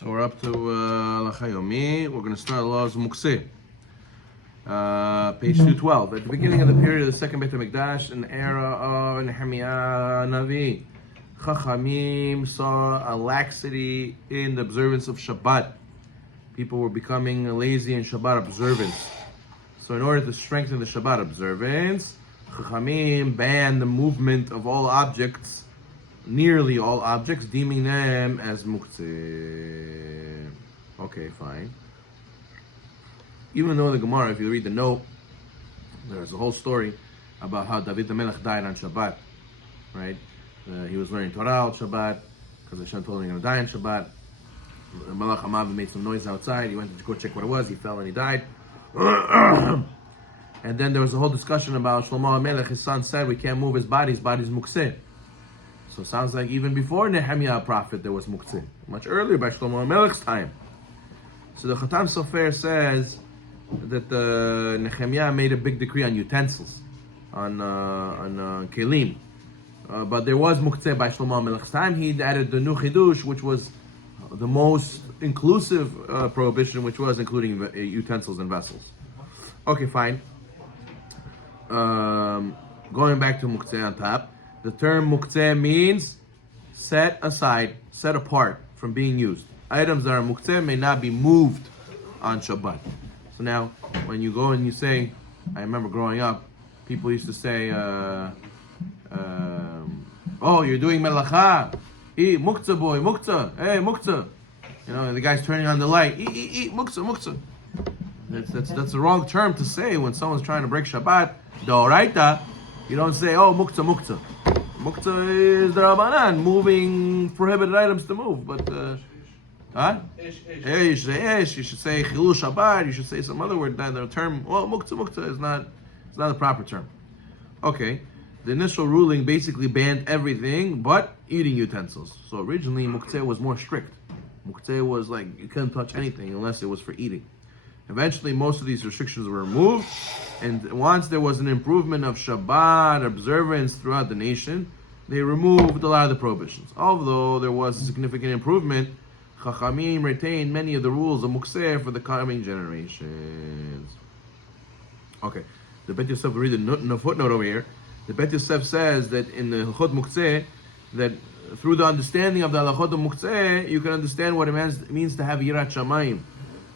So we're up to Halacha Yomi. We're going to start laws Muktzeh. Page 212. At the beginning of the period of the second Beit HaMikdash, in the era of Nehemiah Navi, Chachamim saw a laxity in the observance of Shabbat. People were becoming lazy in Shabbat observance. So in order to strengthen the Shabbat observance, Chachamim banned the movement of all objects, nearly all objects, deeming them as Muktzeh. Okay, fine. Even though the Gemara, if you read the note, there's a whole story about how David the Melech died on Shabbat, right? He was learning Torah on Shabbat, because Hashem told him he was going to die on Shabbat. The Melech Hamav made some noise outside. He went to go check what it was. He fell and he died. And then there was a whole discussion about Shlomo HaMelech. His son said, we can't move his body's Muktzeh. So it sounds like even before Nehemiah prophet there was Muktzeh. Much earlier, by Shlomo HaMelech's time. So the Chatam Sofer says that Nehemiah made a big decree on utensils, on kelim. But there was Muktzeh by Shlomo HaMelech's time. He added the new Chidush, which was the most inclusive prohibition, which was including utensils and vessels. Okay, fine. Going back to Muktzeh on top, the term Muktzeh means set aside, set apart from being used. Items that are Muktzeh may not be moved on Shabbat. So now, when you go and you say, I remember growing up, people used to say, oh, you're doing melacha. Eat, Muktzeh boy, Muktzeh. Hey, Muktzeh. You know, the guy's turning on the light. Eat, Muktzeh, Muktzeh. That's the wrong term to say when someone's trying to break Shabbat. D'oraita, you don't say, oh, Muktzeh, Muktzeh. Muktzeh is the Rabbanan, moving prohibited items to move. But, you should say Esh, you should say Chilul Shabbat, you should say some other word. The term, well, Muktzeh is not the proper term. Okay, the initial ruling basically banned everything but eating utensils. So originally, Muktzeh was more strict. Muktzeh was like, you couldn't touch anything unless it was for eating. Eventually, most of these restrictions were removed, and once there was an improvement of Shabbat observance throughout the nation, they removed a lot of the prohibitions. Although there was a significant improvement, Chachamim retained many of the rules of Muktzeh for the coming generations. Okay, the Bet Yosef, read the footnote over here. The Bet Yosef says that in the Halachot Muktzeh, that through the understanding of the Halachot of Muktzeh, you can understand what it means to have Yirat Shamayim.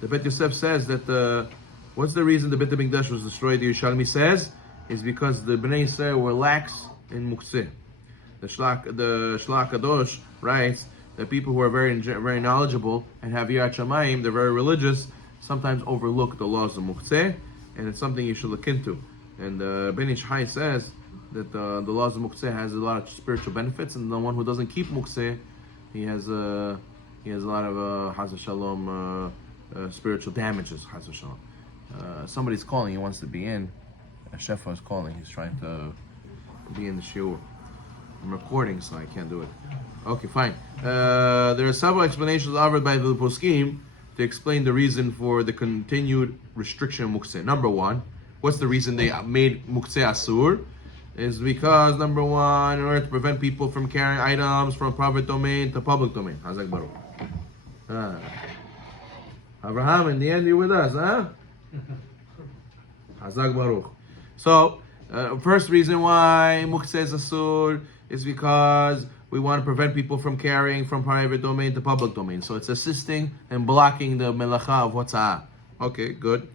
The Bet Yosef says that what's the reason the Beit HaMikdash was destroyed? The Yerushalmi says is because the Bnei Yisrael were lax in Muktzeh. The Shlach Kadosh writes that people who are very knowledgeable and have Yirat Shamayim, they're very religious, sometimes overlook the laws of Muktzeh, and it's something you should look into. And Ben Ish Hai says that the laws of Muktzeh has a lot of spiritual benefits, and the one who doesn't keep Muktzeh, he has a lot of Chas Shalom. Spiritual damages. Somebody's calling. He wants to be in. A chef is calling. He's trying to be in the shiur. I'm recording, so I can't do it. Okay, fine. There are several explanations offered by the poskim to explain the reason for the continued restriction of Muktzeh. Number one, what's the reason they made Muktzeh asur? Is because, number one, in order to prevent people from carrying items from private domain to public domain. Hazak Baruch. Abraham, in the end, you're with us, huh? Hazak Baruch. So, first reason why Muktzeh is asur is because we want to prevent people from carrying from private domain to public domain. So it's assisting and blocking the melacha of hotzah. Okay, good.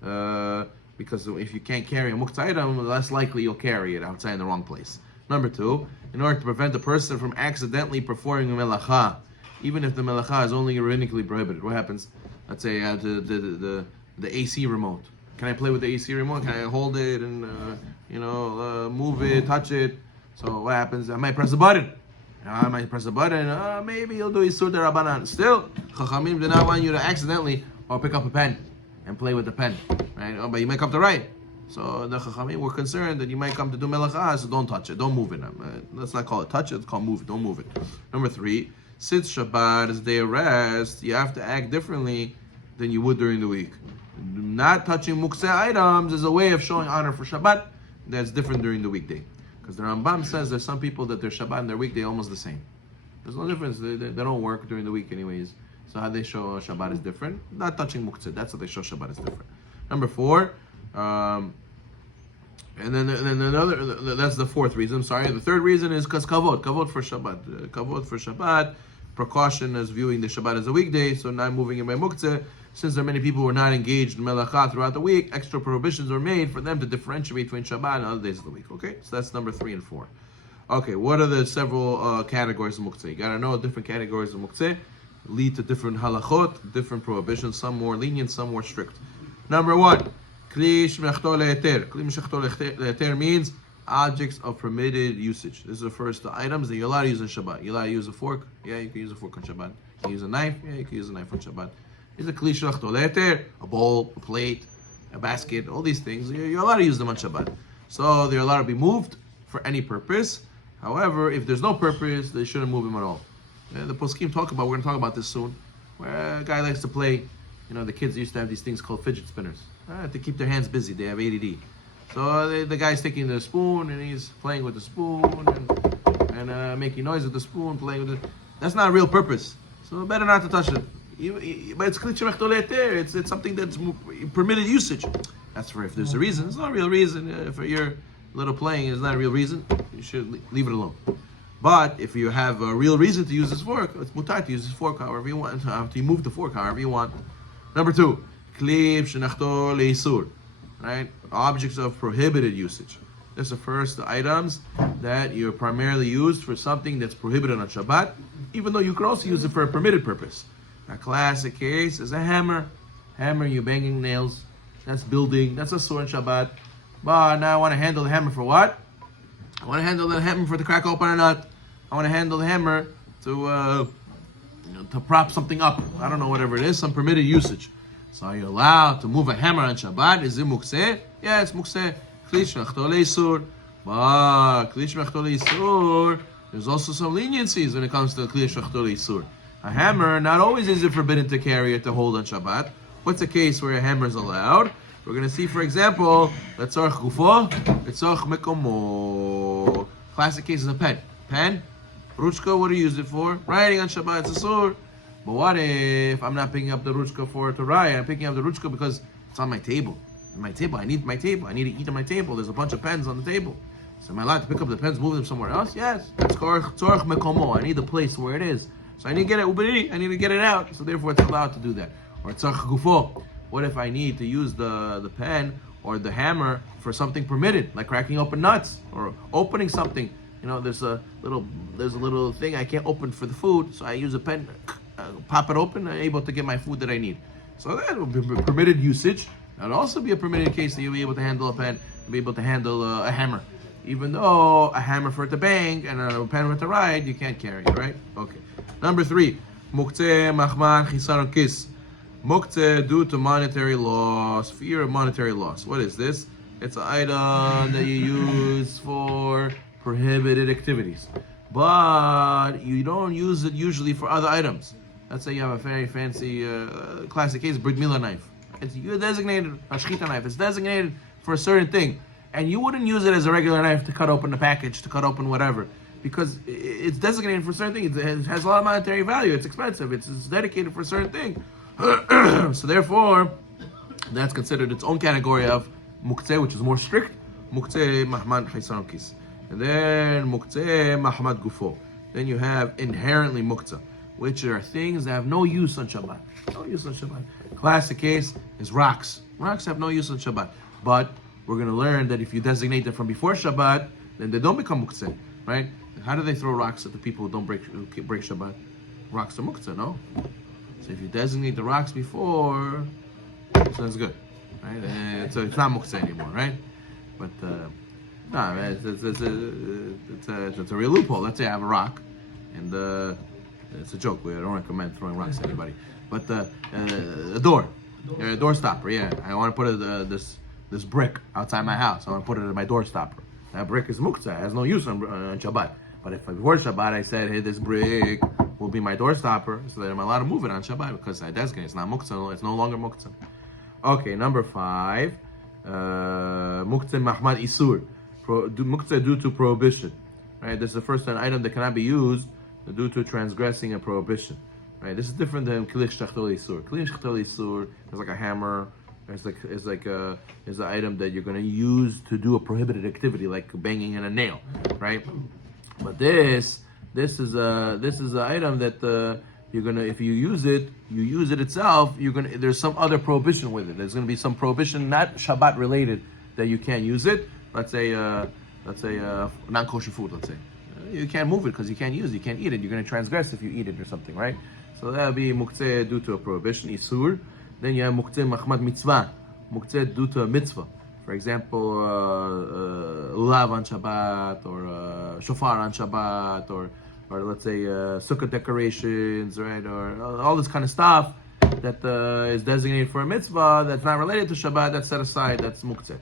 Because if you can't carry a Muktzeh item, less likely you'll carry it outside in the wrong place. Number two, in order to prevent a person from accidentally performing a melacha, even if the melacha is only rabbinically prohibited. What happens? Let's say the AC remote. Can I play with the AC remote? Can I hold it and move it, touch it? So what happens? I might press a button. Maybe you'll do Isur de Rabbanan. Still, Chachamim do not want you to accidentally or pick up a pen and play with the pen, right? But you might come to write. So the Chachamim were concerned that you might come to do melacha, so don't touch it, don't move it. Let's not call it touch it, let's call it move it, don't move it. Number three, since Shabbat is day of rest, you have to act differently than you would during the week. Not touching Muktzeh items is a way of showing honor for Shabbat that's different during the weekday. Because the Rambam says there's some people that their Shabbat and their weekday are almost the same. There's no difference. They don't work during the week anyways. So how they show Shabbat is different. Not touching Muktzeh. That's how they show Shabbat is different. Number 4, and then another. That's the 4th reason. Sorry, the 3rd reason is because kavod for Shabbat. Kavod for Shabbat. Precaution as viewing the Shabbat as a weekday, so not moving in by Muktzeh. Since there are many people who are not engaged in Melacha throughout the week, extra prohibitions are made for them to differentiate between Shabbat and other days of the week. Okay, so that's number 3 and 4. Okay, what are the several categories of Muktzeh? You gotta know different categories of Muktzeh lead to different halachot, different prohibitions, some more lenient, some more strict. Number 1, Kli shmechto le'eter. Kli shmechto le'eter means objects of permitted usage. This is the first items that you're allowed to use on Shabbat. You're allowed to use a fork. Yeah, you can use a fork on Shabbat. You can use a knife. Yeah, you can use a knife on Shabbat. It's a kli shmechto le'eter, a bowl, a plate, a basket, all these things. You're allowed to use them on Shabbat. So they're allowed to be moved for any purpose. However, if there's no purpose, they shouldn't move them at all. The poskim talk about, we're going to talk about this soon, where a guy likes to play, the kids used to have these things called fidget spinners, to keep their hands busy. They have ADD. So the guy's taking the spoon and he's playing with the spoon and making noise with the spoon, playing with it. That's not a real purpose. So better not to touch it. But it's it's something that's permitted usage. That's for if there's a reason. It's not a real reason. For your little playing, it's not a real reason. You should leave it alone. But if you have a real reason to use this fork, it's mutar to use this fork however you want. To move the fork however you want. Number 2, klib shenachto leisur, right? Objects of prohibited usage. That's the first items that you're primarily used for something that's prohibited on Shabbat, even though you could also use it for a permitted purpose. A classic case is a hammer. Hammer, you're banging nails. That's building. That's a sword on Shabbat. But now I want to handle the hammer for what? I want to handle the hammer for the crack open a nut. I want to handle the hammer to prop something up. I don't know, whatever it is, some permitted usage. So are you allowed to move a hammer on Shabbat? Is it Muktzeh? Yeah, it's Muktzeh. But there's also some leniencies when it comes to Kli Shachto Leisur. A hammer, not always is it forbidden to carry it to hold on Shabbat. What's a case where a hammer is allowed? We're going to see, for example, Letzorch Gufo, Letzorch Mekomo. Classic case is a pen. Pen, Ruchka, what do you use it for? Writing on Shabbat, it's a sword. But what if I'm not picking up the Ruchka to write? I'm picking up the Ruchka because it's on my table. I need my table. I need to eat on my table. There's a bunch of pens on the table. So am I allowed to pick up the pens, move them somewhere else? Yes. That's Tzorch Mekomo. I need the place where it is. So I need to get it, I need to get it out. So therefore it's allowed to do that. Or Tzorch Gufo. What if I need to use the pen or the hammer for something permitted, like cracking open nuts or opening something? There's a little thing I can't open for the food, so I use a pen, pop it open, I'm able to get my food that I need. So that will be permitted usage. That will also be a permitted case that you'll be able to handle a pen, you'll be able to handle a hammer. Even though a hammer for it to bang and a pen for it to ride, you can't carry it, right? Okay. Number 3, Muktzeh Mahman Chisaron Kis. Muktzeh due to monetary loss, fear of monetary loss. What is this? It's an item that you use for prohibited activities, but you don't use it usually for other items. Let's say you have a very fancy classic case, Brit Milah knife. It's designated a shchita knife. It's designated for a certain thing, and you wouldn't use it as a regular knife to cut open the package, to cut open whatever, because it's designated for a certain thing. It has a lot of monetary value. It's expensive. It's dedicated for a certain thing. So therefore, that's considered its own category of Muktzeh, which is more strict. Muktzeh Mahman Chaysaron Kis. And then Muktzeh Mahmad Gufo. Then you have inherently Muktzeh, which are things that have no use on Shabbat. No use on Shabbat. Classic case is rocks. Rocks have no use on Shabbat. But we're going to learn that if you designate them from before Shabbat, then they don't become Muktzeh, right? How do they throw rocks at the people who don't break Shabbat? Rocks are Muktzeh, no? So if you designate the rocks before, so that's good, right? So it's not Muktzeh anymore, right? But it's a real loophole. Let's say I have a rock, and it's a joke. I don't recommend throwing rocks at anybody. But a door stopper. Yeah, I want to put this brick outside my house. I want to put it in my door stopper. That brick is Muktzeh. It has no use on Shabbat. But if before Shabbat I said, hey, this brick will be my door stopper, so that I'm allowed to move it on Shabbat because I designate it's not Muktzeh, it's no longer Muktzeh. Okay, number 5, Muktzeh Mahmad Isur, Muktzeh due to prohibition. Right, this is the first item that cannot be used due to transgressing a prohibition. right? This is different than kli shechtel isur. Kli shechtel isur is like a hammer. It's an item that you're going to use to do a prohibited activity, like banging in a nail, right? But this is an item that you're gonna, if you use it itself. There's some other prohibition with it. There's gonna be some prohibition, not Shabbat related, that you can't use it. Let's say non-kosher food. Let's say you can't move it because you can't use it. You can't eat it. You're gonna transgress if you eat it or something, right? So that would be muktzeh due to a prohibition, isur. Then you have muktzeh machmat mitzvah, muktzeh due to a mitzvah. For example, lulav on Shabbat, or shofar on Shabbat, or let's say sukkah decorations, right? Or all this kind of stuff that is designated for a mitzvah that's not related to Shabbat, that's set aside, that's muktzeh.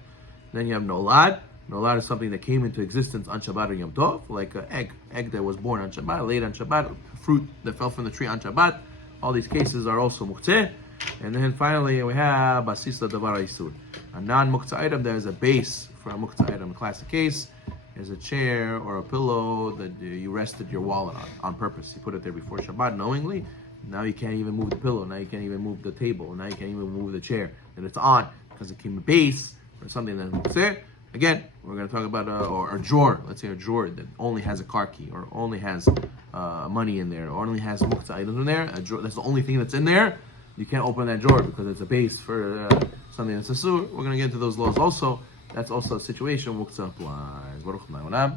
Then you have nolad. Nolad is something that came into existence on Shabbat or Yom Tov, like an egg that was born on Shabbat, laid on Shabbat, fruit that fell from the tree on Shabbat. All these cases are also muktzeh. And then finally we have basisa davar isur, a non-muktzeh item that is a base for a muktzeh item. A classic case is a chair or a pillow that you rested your wallet on purpose. You put it there before Shabbat knowingly. Now you can't even move the pillow. Now you can't even move the table. Now you can't even move the chair that it's on because it became a base for something that's muktzeh. Again, we're going to talk about or a drawer. Let's say a drawer that only has a car key, or only has money in there, or only has muktzeh items in there. A drawer, that's the only thing that's in there. You can't open that drawer because it's a base for something that's asur. We're going to get into those laws also. That's also a situation muktzeh applies. Baruch Adonai.